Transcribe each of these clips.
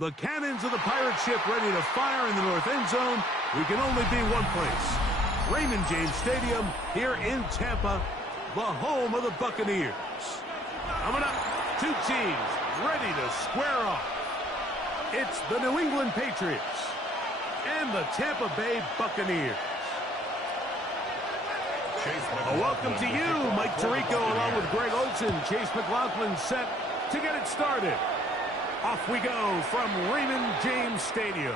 The cannons of the pirate ship ready to fire in the north end zone. We can only be one place. Raymond James Stadium here in Tampa, the home of the Buccaneers. Coming up, two teams ready to square off. It's the New England Patriots and the Tampa Bay Buccaneers. Welcome to you, Mike Tirico, along with Greg Olson. Chase McLaughlin set to get it started. Off we go from Raymond James Stadium.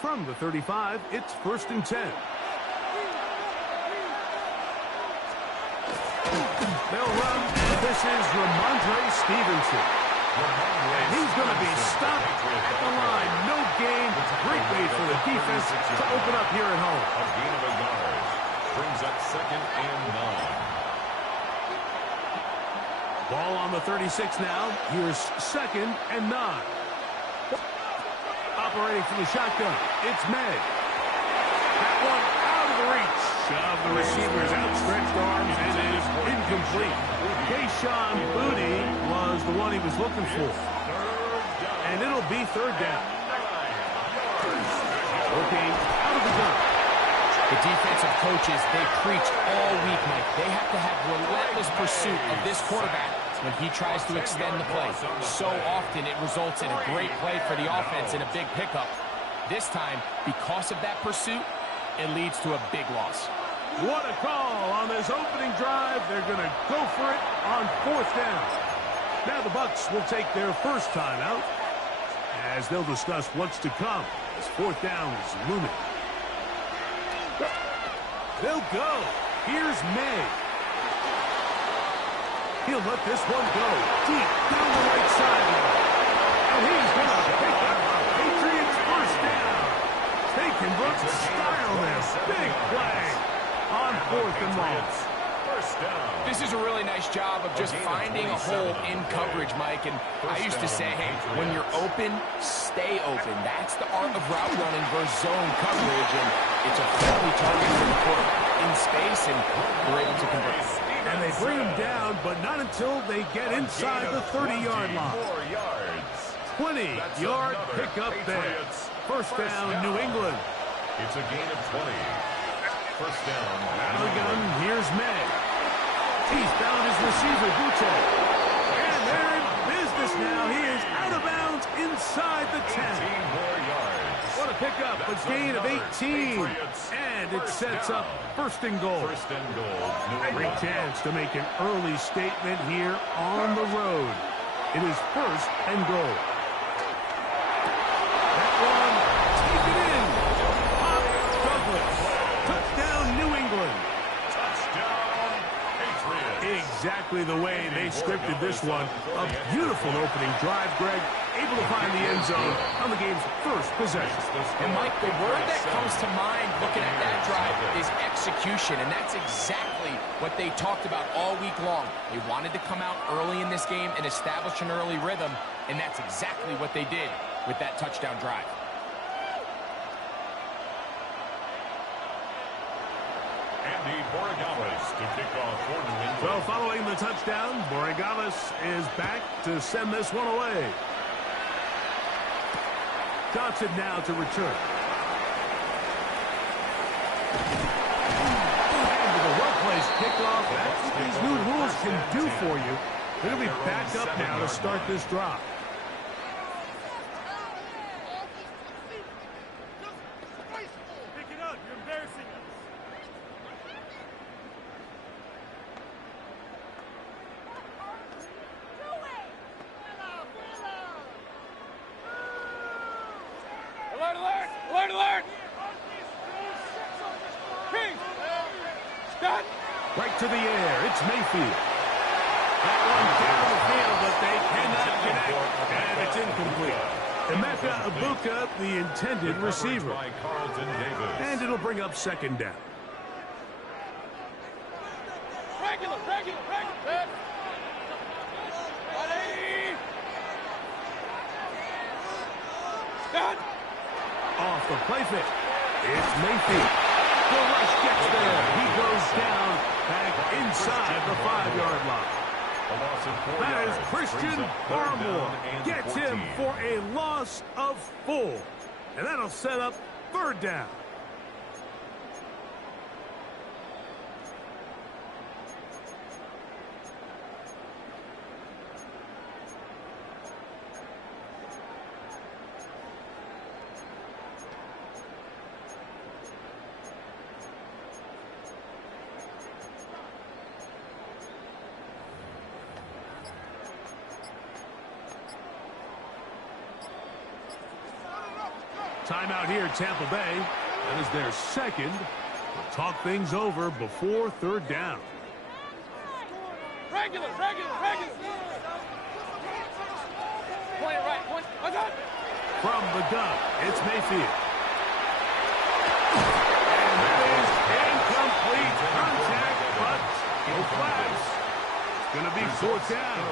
From the 35, it's 1st and 10. They'll run. This is Ramondre Stevenson. And he's going to be stopped at the line. No gain. Great way for the defense to open up here at home. A gain of a yard. Brings up 2nd and 9. Ball on the 36 now. Here's 2nd and 9. Operating from the shotgun. It's May. That one out of the reach of the receiver's outstretched arms, and it is incomplete. Kayshon Boutte was the one he was looking for. And it'll be 3rd down. Working out of the gun. The defensive coaches, they preach all week, Mike. They have to have relentless pursuit of this quarterback when he tries to extend the play. So often it results in a great play for the offense and a big pickup. This time, because of that pursuit, it leads to a big loss. What a call on this opening drive. They're going to go for it on 4th down. Now the Bucs will take their first time out as they'll discuss what's to come as 4th down is looming. They'll go. Here's May. He'll let this one go deep down the right sideline. And he's going to pick up the Patriots' first down. They convert to style this. Big play on 4th and long. First down. This is a really nice job of just finding a hole in coverage, Mike. And I used to say, hey, when you're open, stay open. That's the art of route running versus zone coverage. And it's a friendly target for the quarterback in space, and we're able to convert. And they bring him down, but not until they get inside the 30-yard line. 20-yard pickup there. First down, New England. It's a gain of 20. First down. Out of the gun, here's May. He's found his receiver, Boutte. And they're in business now. He is out of bounds inside the 10. 18 more yards. What a pickup, a gain of 18. And it sets up 1st and goal. First and goal. Great chance to make an early statement here on the road. It is 1st and goal. That one, take it in. Pop Douglas. Touchdown, New England. Touchdown, Patriots. Exactly the way they scripted this one. A beautiful opening drive, Greg. Able to find the end zone on the game's first possession. And, Mike, the word that comes to mind looking at that drive is execution, and that's exactly what they talked about all week long. They wanted to come out early in this game and establish an early rhythm, and that's exactly what they did with that touchdown drive. Andy Borregales to kick off for New England. Well, following the touchdown, Borregales is back to send this one away. Johnson now to return. And with a well-placed kickoff, that's what these new rules can do for you. They're going to be back up now to start this drive. Pick it up. You're embarrassing us. Alert, alert! Alert, alert! King! Scott! Right to the air. It's Mayfield. That one down the field, but they cannot connect. And it's incomplete. Emeka Ibuka, the intended receiver. By Carlton Davis. And it'll bring up 2nd down. Regular, regular, regular! Ready? Stand. Off the play fake. It's Mayfield. The rush gets there. He goes down back inside the 5-yard line. That is Christian Barmore. Gets him for a loss of 4. And that'll set up 3rd down. Timeout here, Tampa Bay. That is their 2nd. We'll talk things over before 3rd down. Regular. Point it right. Point. From the gun, it's Mayfield. And that is incomplete contact, but no flags. It's going to be 4th down.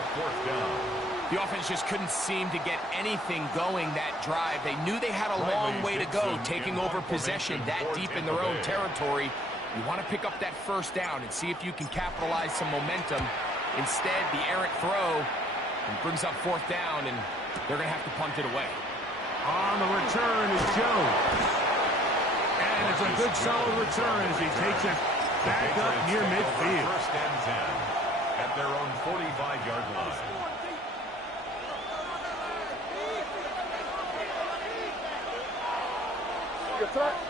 The offense just couldn't seem to get anything going that drive. They knew they had a long way to go, taking over possession that deep in their own territory. You want to pick up that 1st down and see if you can capitalize some momentum. Instead, the errant throw brings up 4th down, and they're going to have to punt it away. On the return is Jones. And it's a good solid return as he takes it back up near midfield. 1st and 10 at their own 45-yard line.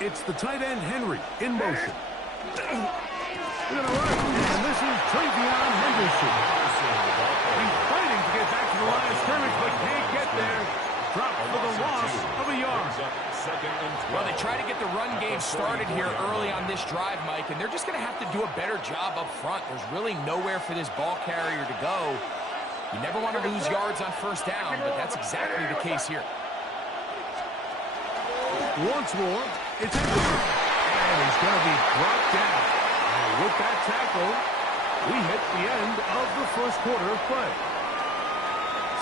It's the tight end, Henry, in motion. They're going to run, and this is Travion Henderson. He's fighting to get back to the line of scrimmage, but can't get there. Dropped for the loss of a yard. Well, they try to get the run game started here early on this drive, Mike, and they're just going to have to do a better job up front. There's really nowhere for this ball carrier to go. You never want to lose yards on 1st down, but that's exactly the case here. Once more, it's Henderson. And he's going to be brought down. And with that tackle, we hit the end of the 1st quarter of play.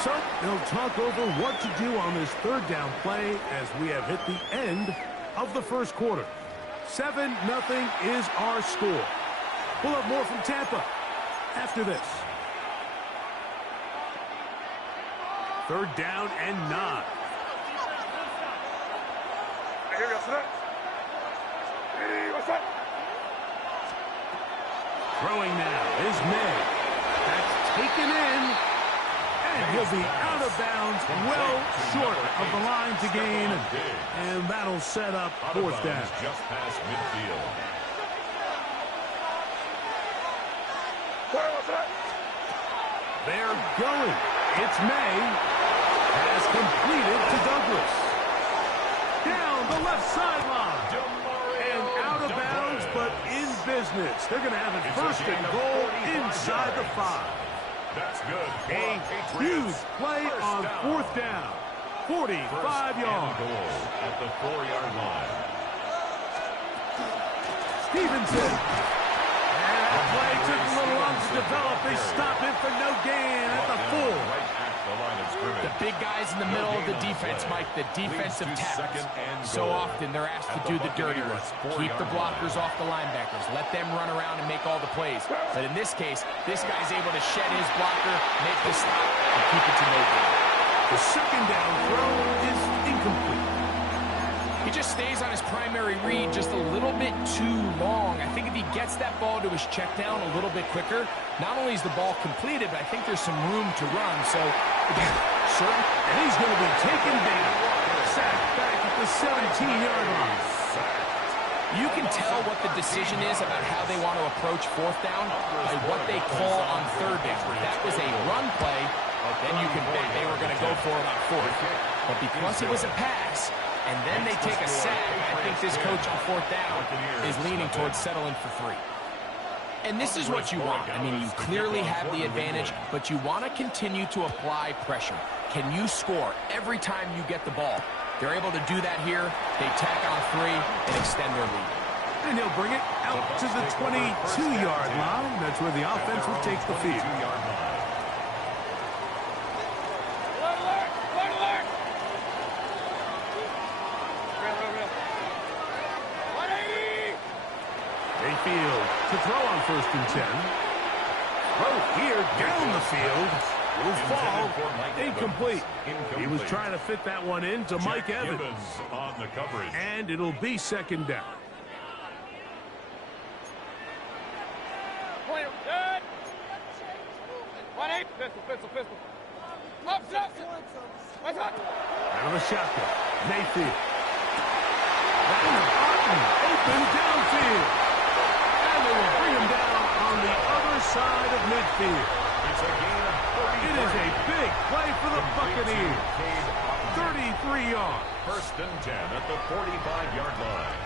So they'll talk over what to do on this 3rd down play as we have hit the end of the 1st quarter. 7-0 is our score. We'll have more from Tampa after this. 3rd down and 9. Throwing now is May. That's taken in. And he'll be out of bounds, well short of the line to gain. And that'll set up 4th down. Just past midfield. They're going. It's May. Has completed to Douglas. Down the left sideline. And out of bounds, but in business. They're going to have it 1st and goal inside the 5. That's good. A huge play on 4th down. 45 yards. At the 4-yard line. Stevenson. And that play took a little long to develop. They stop him for no gain at the 4. Right at the line of scrimmage. The big guys in the middle of the defense, Mike, the defensive tackles. So often they're asked to do the dirty work. Keep the blockers off the linebackers. Let them run around and make all the plays. But in this case, this guy's able to shed his blocker, make the stop, and keep it to no gain. The 2nd down throw is incomplete. He just stays on his primary read just a little bit too long. I think if he gets that ball to his check down a little bit quicker, not only is the ball completed, but I think there's some room to run. So, again, certain. And he's going to be taken down. Sacked back at the 17-yard line. You can tell what the decision is about how they want to approach 4th down by what they call on 3rd down. If that was a run play, then you can bet they were going to go for it on 4th. But because it was a pass, and then they take a sack, I think this coach on 4th down is leaning towards settling for 3. And this is what you want. I mean, you clearly have the advantage, but you want to continue to apply pressure. Can you score every time you get the ball? They're able to do that here. They tack on 3 and extend their lead. And he'll bring it out to the 22-yard line. That's where the offense will take the field. field to throw on 1st and 10. Throw here down the field. Will fall. Incomplete. He was trying to fit that one into Mike Evans. On the coverage. And it'll be 2nd down. Good. 1-8. Pistol. Up. What's up? Out of the shotgun. Mayfield. That's open downfield. And they will bring him down on the other side of midfield. It's a gain of 30. It is a big play for the Buccaneers. 33 yards. 1st and 10 at the 45-yard line.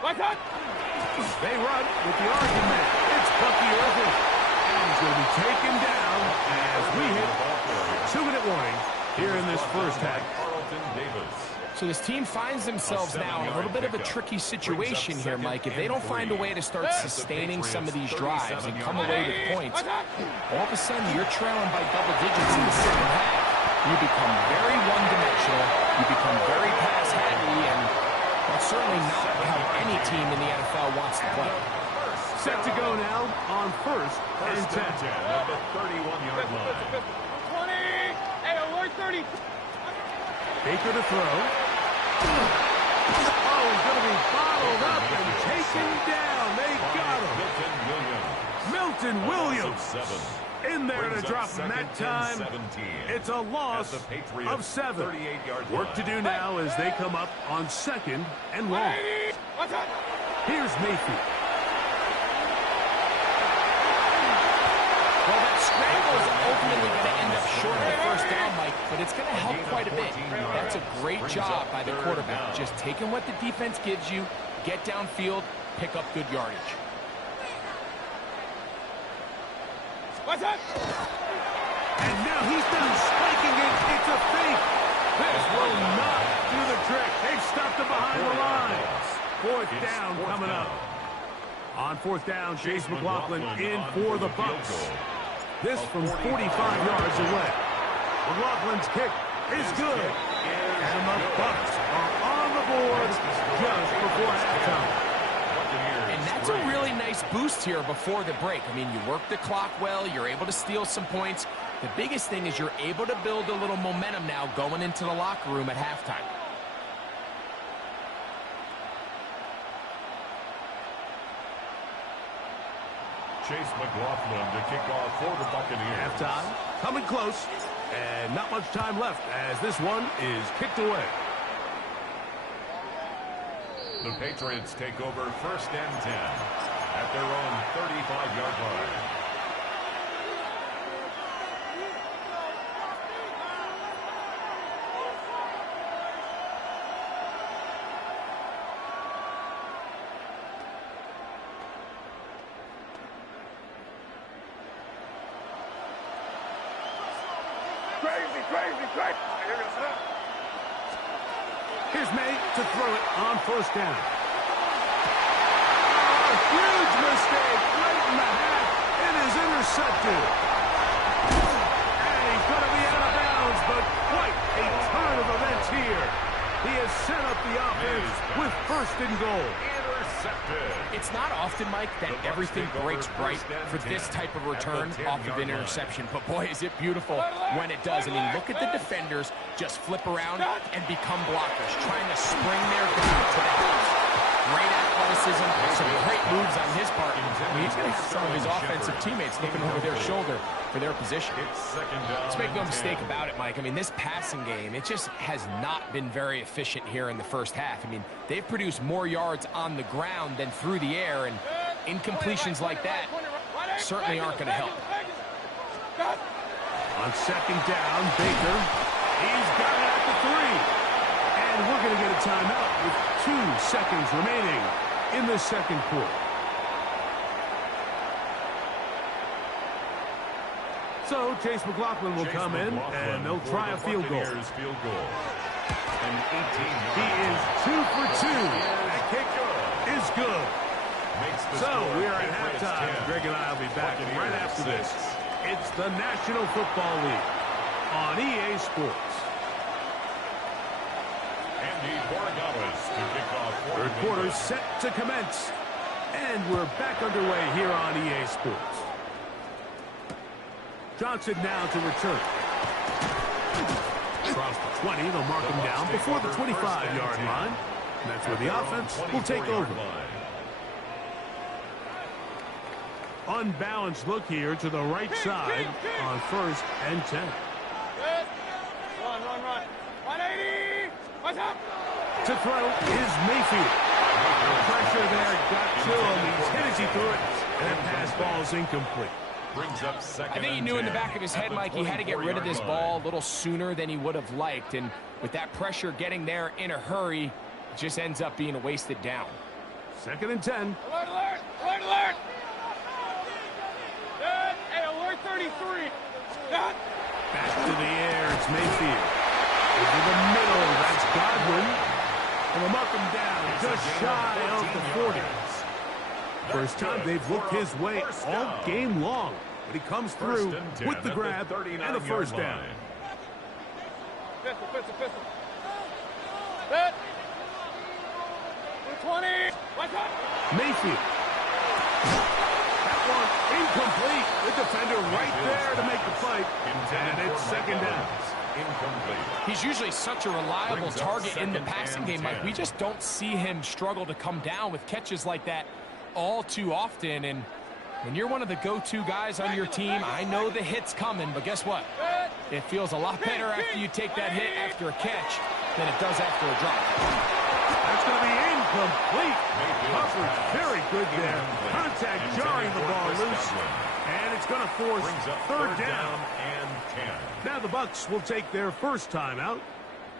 What's up? They run with the argument. It's Bucky Irving. And he's going to be taken down as we hit 2-minute warning here in this first half. So this team finds themselves now in a little bit of a tricky situation here, Mike. If they don't find a way to start sustaining some of these drives and come away with points, all of a sudden you're trailing by double digits in the 2nd half. You become very one-dimensional. You become very pass-heavy, and that's certainly not how any team in the NFL wants to play. Set to go now on 1st and 10. At the 31-yard line. 20. Hey, alert 30. Baker to throw. Oh, he's going to be bottled up and taken down. They got him. Milton Williams in there to drop him that time. It's a loss of 7. Work to do now as they come up on 2nd and long. Here's Mayfield. Well, that scramble is ultimately going to end up short of the 1st down, Mike, but it's going to help quite a bit. That's a great job by the quarterback. Just taking what the defense gives you, get downfield, pick up good yardage. What's up? And now he's done spiking it. It's a fake. This will not do the trick. They've stopped it behind the lines. 4th down coming up. On 4th down, Chase McLaughlin in for the Bucs. This from 45 yards away. McLaughlin's kick is good. And the Bucs are on the board just before halftime. And that's a really nice boost here before the break. I mean, you work the clock well. You're able to steal some points. The biggest thing is you're able to build a little momentum now going into the locker room at halftime. Chase McLaughlin to kick off for the Buccaneers. Halftime, coming close, and not much time left as this one is kicked away. The Patriots take over 1st and 10 at their own 35-yard line. Crazy. Here's May to throw it on 1st down. Oh, huge mistake right in the half. It is intercepted. And he's going to be out of bounds, but quite a turn of events here. He has set up the offense with 1st and goal. It's not often, Mike, that everything breaks right for this type of return off of an interception. But, boy, is it beautiful when it does. I mean, look at the defenders just flip around and become blockers, trying to spring their guy to the house. Great athleticism, some great moves on his part. I mean, he's going to have some of his offensive teammates looking over their shoulder for their position. Let's make no mistake about it, Mike. I mean, this passing game, it just has not been very efficient here in the 1st half. I mean, they've produced more yards on the ground than through the air, and incompletions like that certainly aren't going to help. On 2nd down, Baker, he's got it at the 3. And we're going to get a timeout with 2 seconds remaining in the 2nd quarter. So Chase McLaughlin will come in, and they'll try a field goal. He is 2 for 2. That kick is good. So we are at halftime. Greg and I will be back right after this. It's the National Football League on EA Sports. Andy Borregales to kick off. Third quarter set to commence. And we're back underway here on EA Sports. Johnson now to return. Across the 20, they'll mark him down before the 25-yard line. And that's where the offense will take over. Unbalanced look here to the right side on 1st and 10. Run. 180. What's up? To throw is Mayfield. The pressure there got to him. He's hit as he threw it. And that pass ball is incomplete. Brings up second. I think he knew in the back of his head, Mike, he had to get rid of this ball a little sooner than he would have liked. And with that pressure getting there in a hurry, it just ends up being a wasted down. 2nd and 10. Alert. Hey, alert 33. Back to the air. It's Mayfield. Over the middle. That's Godwin. And they'll mark him down just shy of the 40. First time they've looked his way all game long. But he comes through with the grab and a first down. Pistol. Set. 20. What's up? Mayfield. That one incomplete. The defender right there to make the fight. And it's 2nd down. Incomplete. He's usually such a reliable target in the passing game, Mike. We just don't see him struggle to come down with catches like that all too often. And when you're one of the go-to guys on your team, I know the hit's coming, but guess what? It feels a lot better after you take that hit after a catch than it does after a drop. That's going to be incomplete. Coverage very good there. Contact jarring the ball loose. And it's going to force 3rd down. And 10. Now the Bucs will take their first timeout.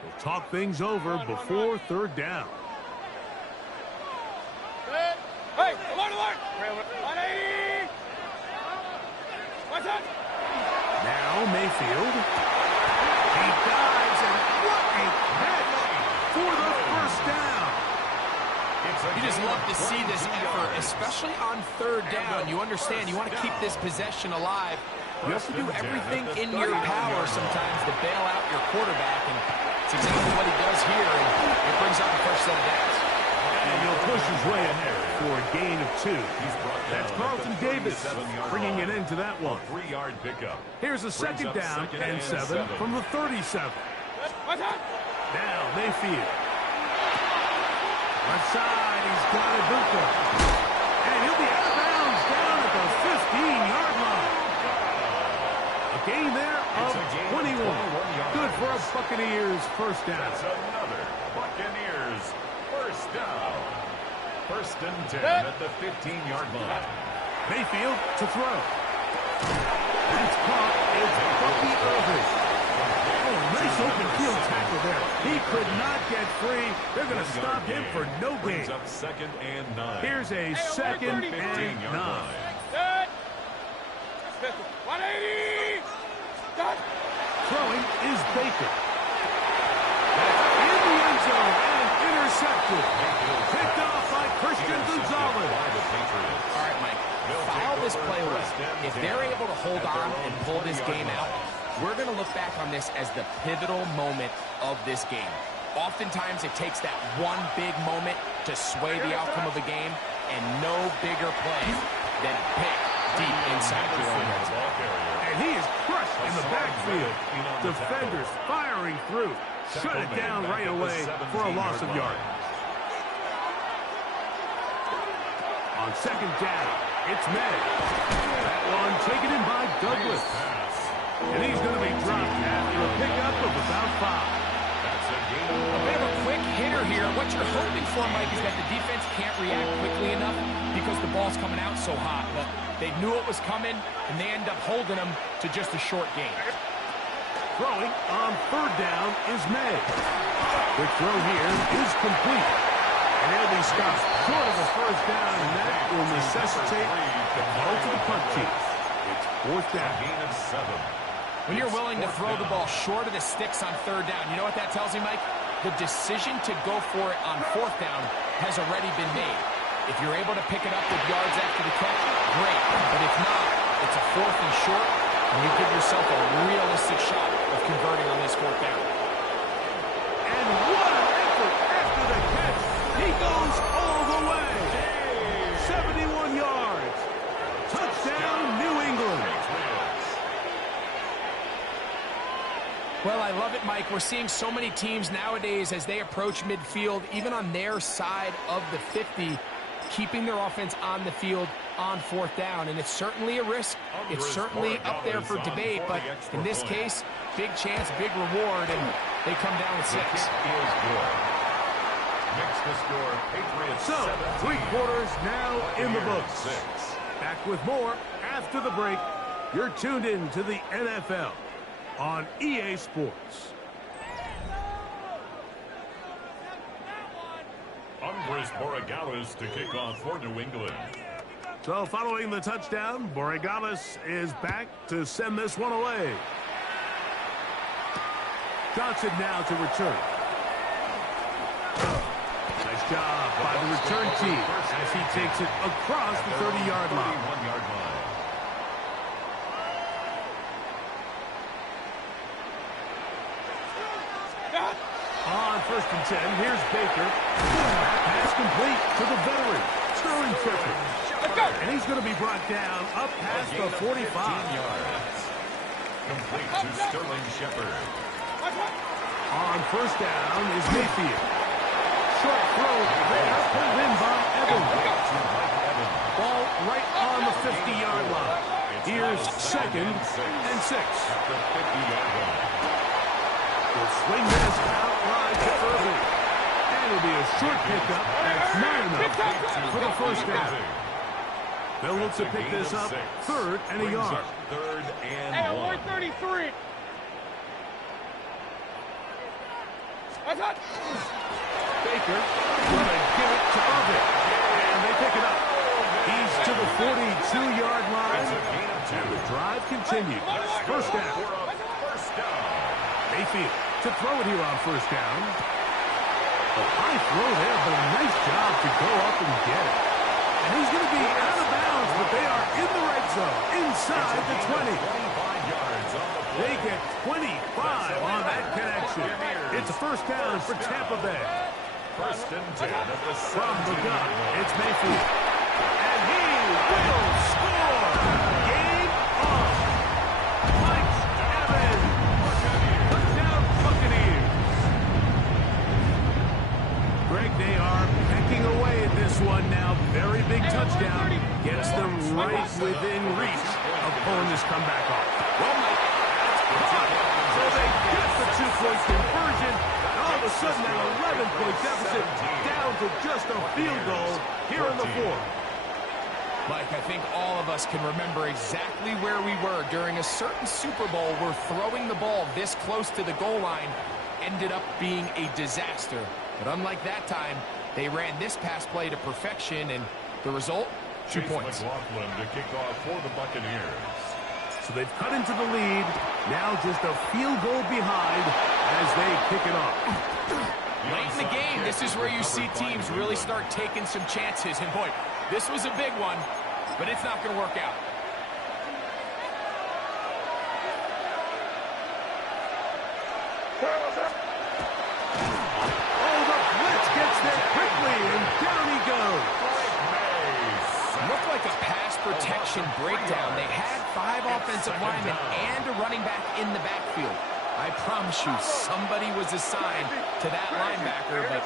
We'll talk things over before 3rd down. Hey, alert. 180. What's up? Now Mayfield. He dives, and what a catch for the first down. You just love to see this effort, especially on 3rd down. You understand, you want to keep this possession alive. You have to do everything in your power sometimes to bail out your quarterback, and it's exactly what he does here, and it brings up the first set of downs. And he'll push his way ahead for a gain of 2. That's Carlton Davis bringing it into that one. 3-yard pickup. Here's a 2nd down and 7 from the 37. What's up? Now Mayfield. Left side, he's got Ibuka. And he'll be out of bounds down at the 15-yard line. A gain there of 21. Good for a Buccaneers first down. That's another Buccaneers first down. 1st and 10 at the 15-yard line. Mayfield to throw. That's caught. It's Bucky Irving. Oh, nice open field tackle there. He could not get free. They're going to stop him for no gain. Brings up 2nd and 9. Here's a 2nd and 9. Set. Pistol. 180. Done. Throwing is Baker. That's in the end zone and intercepted. Picked off by Christian Gonzalez. All right, Mike, file this play away. If they're able to hold on and pull this game out, we're going to look back on this as the pivotal moment of this game. Oftentimes, it takes that one big moment to sway the outcome of a game, and no bigger play than a pick deep inside your own end zone. And he is crushed in the backfield. Defenders firing through. Shut it down right away for a loss of yardage. On 2nd down, it's May. That one taken in by Douglas. And he's going to be dropped after a pickup of about 5. A bit of a quick hitter here. What you're hoping for, Mike, is that the defense can't react quickly enough because the ball's coming out so hot. But they knew it was coming, and they end up holding them to just a short gain. Throwing on 3rd down is May. The throw here is complete. And he'll be stopped short of a first down, and that will necessitate the call to the punt team. It's 4th down. Gain of 7. When you're willing to throw the ball short of the sticks on 3rd down, you know what that tells you, Mike? The decision to go for it on 4th down has already been made. If you're able to pick it up with yards after the catch, great. But if not, it's a 4th and short, And you give yourself a realistic shot of converting on this fourth down. And what an effort after the catch. He goes all the way. 71 yards. Touchdown, New England. Well, I love it, Mike. We're seeing so many teams nowadays as they approach midfield, even on their side of the 50, keeping their offense on the field on fourth down. And it's certainly a risk. It's certainly up there for debate. But in this case, big chance, big reward, and they come down with 6. Makes the score Patriots So, 17. 3 quarters now in the books. 6. Back with more after the break. You're tuned in to the NFL on EA Sports. Andres Borregales to kick off for New England. So following the touchdown, Borregales is back to send this one away. Johnson now to return. Nice job by the return team as he takes it across the 30-yard line. 31-yard line. On 1st and 10, here's Baker. Pass complete to the veteran, Sterling Shepard. And he's going to be brought down up past the 45. Yards. Complete to Sterling Shepard. On 1st down is Mayfield. Short throw there, pulled in by Evans. Ball right on the 50-yard line. Here's 2nd and 6. At the 50-yard line. Will swing this outright to Irving. And it'll be a short pickup. That's not enough for the 1st down. They'll look to pick this up 3rd and a yard. 3rd and Hey, 1. 133. What's up? Baker gonna give it to Irving. And they pick it up. He's to the 42-yard line. And the drive continues. 1st down. First down. Mayfield to throw it here on 1st down. A high throw there, but a nice job to go up and get it. And he's going to be out of bounds, but they are in the red zone, inside the 20. 25 yards on the play. They get 25 on that connection. It's a 1st down for Tampa Bay. 1st and 10 of the From the 17. gun, it's Mayfield. And he will score. Game on. Mike Evans. Touchdown Buccaneers. Greg, they are pecking away at this one now. Very big touchdown. Gets them right within reach of pulling this comeback off. Well, Mike, that's caught. So they get the 2-point conversion. And all of a sudden, an 11-point deficit down to just a field goal here in the 4th. Mike, I think all of us can remember exactly where we were during a certain Super Bowl where throwing the ball this close to the goal line ended up being a disaster. But unlike that time, they ran this pass play to perfection, and the result, 2 points. McLaughlin to kick off for the Buccaneers. So they've cut into the lead. Now just a field goal behind as they kick it off. Late in the game, this is where you see teams really start taking some chances. And boy, this was a big one, but it's not going to work out. Oh, the blitz gets there quickly, and down he goes. Looked like a pass protection breakdown. They had 5 offensive linemen and a running back in the backfield. I promise you, somebody was assigned to that linebacker, but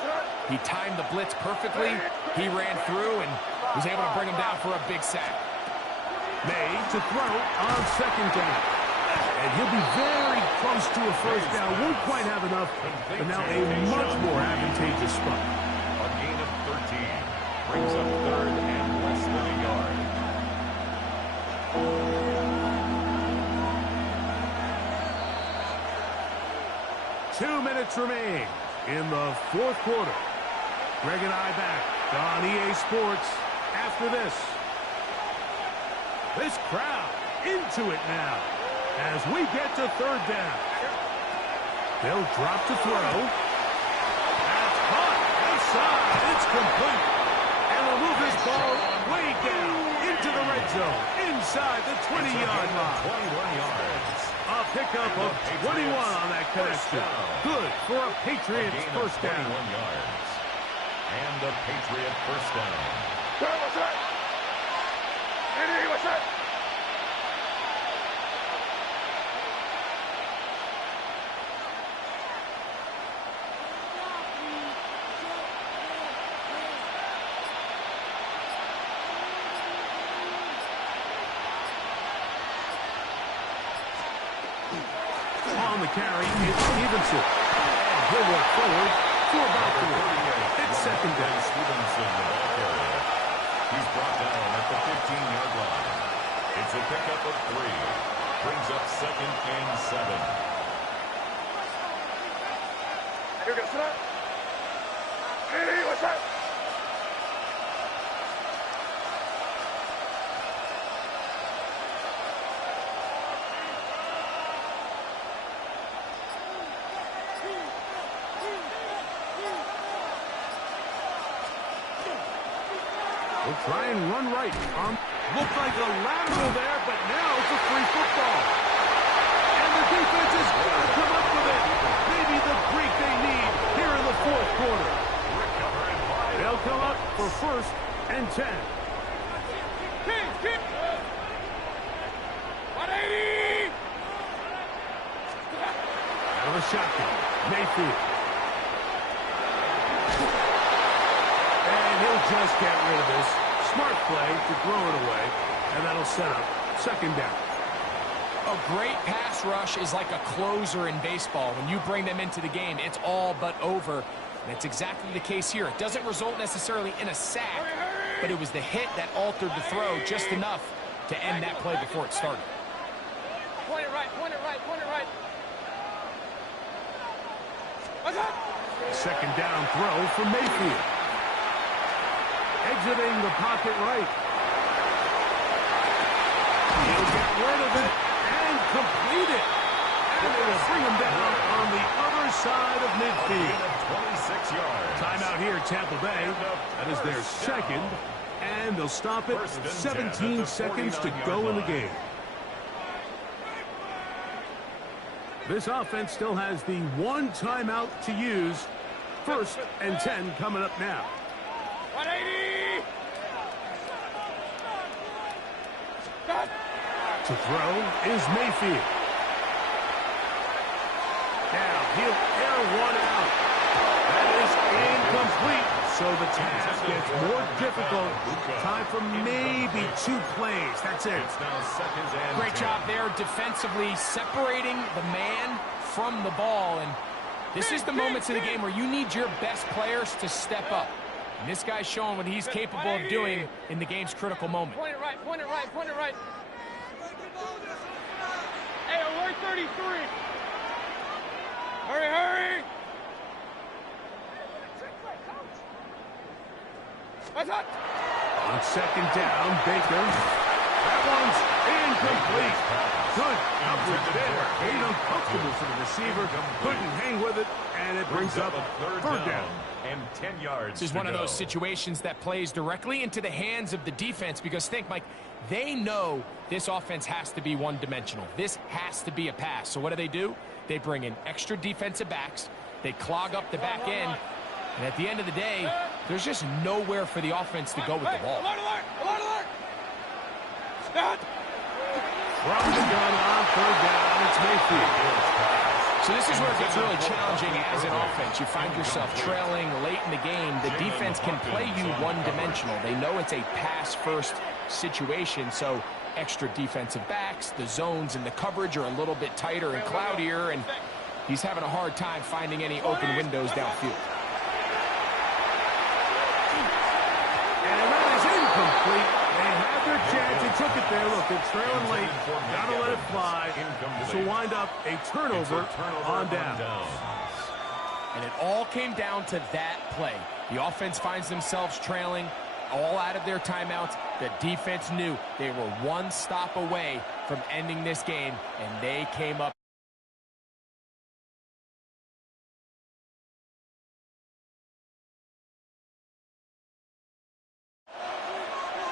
he timed the blitz perfectly. He ran through and was able to bring him down for a big sack. May to throw on 2nd down. And he'll be very close to a 1st down. Won't quite have enough, but now a much more advantageous spot. A gain of 13 brings up 3rd and less than a yard. Two minutes remain in the 4th quarter. Greg and I back on EA Sports after this. This crowd into it now as we get to 3rd down. They'll drop to throw. That's caught. Inside. It's complete. And we'll move this ball way down into into the red zone, inside the 20-yard line. 21 yards. A pickup of 21 on that connection. Good for a Patriots first down. 21 yards. And a Patriot first down. What's that? Eddie, what's that? On the carry, it's Stevenson. And he'll work forward for about 4. It's second down. Stevenson, the ball carrier. He's brought down at the 15-yard line. It's a pickup of 3. Brings up 2nd and 7. You're going to sit up? Eddie, what's that? We'll try and run right. Looked like a lateral there, but now it's a free football. And the defense is going to come up with it. Maybe the break they need here in the fourth quarter. They'll come up for 1st and 10. Kick! 180! Out of the shotgun, Mayfield. And he'll just get rid of this. Smart play to throw it away, and that'll set up 2nd down. A great pass rush is like a closer in baseball. When you bring them into the game, it's all but over. And that's exactly the case here. It doesn't result necessarily in a sack, but it was the hit that altered the throw just enough to end that play before it started. Point it right. What's that? 2nd down throw for Mayfield. Exiting the pocket right. He'll get rid of it and complete it. And it will bring him down on the other side of midfield. 26 yards. Timeout here, Tampa Bay. That is their 2nd. And they'll stop it with 17 seconds to go in the game. This offense still has the 1 timeout to use. 1st and 10 coming up now. 180! To throw is Mayfield. Now he'll air one out. That is incomplete. So the task gets more difficult. Time for maybe 2 plays. That's it. It's now 2nd and Great 10. job there defensively separating the man from the ball. And this is the moments of the game where you need your best players to step up. And this guy's showing what he's capable of doing in the game's critical moment. Point it right. Hey, alert 33! Hurry! What's up? On 2nd down, Baker. That one's incomplete. Good coverage there. Made uncomfortable for the receiver. Couldn't hang with it, and it brings up a 3rd down. And 10 yards. This is one of those situations that plays directly into the hands of the defense because think, Mike, they know this offense has to be one-dimensional. This has to be a pass. So what do? They bring in extra defensive backs. They clog up the back end. And at the end of the day, there's just nowhere for the offense to go with the ball. Alert! Stop! From the gun on 3rd down, it's Mayfield. So this is where it gets really challenging as an offense. You find yourself trailing late in the game. The defense can play you one-dimensional. They know it's a pass-first situation, so extra defensive backs, the zones and the coverage are a little bit tighter and cloudier, and he's having a hard time finding any open windows downfield. And that is incomplete. They had their chance. They took it there. Look, they're trailing late. Got to let it fly. This will wind up a turnover on down. And it all came down to that play. The offense finds themselves trailing, all out of their timeouts. The defense knew they were 1 stop away from ending this game, and they came up.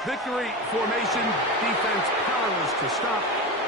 Victory formation, defense powerless to stop.